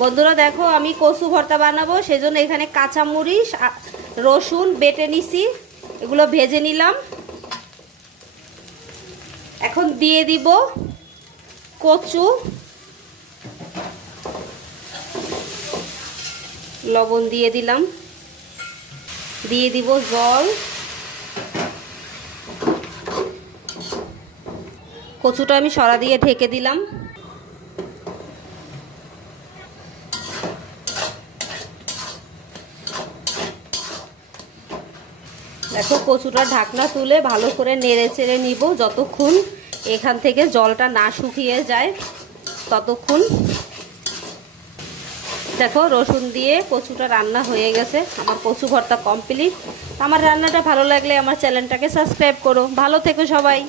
বন্ধুরা দেখো, আমি কচু ভর্তা বানাবো, সেজন্য এখানে কাঁচামরিচ রসুন বেটে নিছি, এগুলো ভেজে নিলাম। এখন দিয়ে দিব কচু, লবণ দিয়ে দিলাম, দিয়ে দিব জল, কচুটা আমি সরা দিয়ে ঢেকে দিলাম। দেখো কচুটা ঢাকনা তুলে ভালো করে নেড়ে চেড়ে নিব যতক্ষণ এখান থেকে জলটা না শুকিয়ে যায় ততক্ষণ। দেখো রসুন দিয়ে কচুটা রান্না হয়ে গেছে, আমার কচু ভর্তা কমপ্লিট। আমার রান্নাটা ভালো লাগলে আমার চ্যানেলটাকে সাবস্ক্রাইব করো। ভালো থেকো সবাই।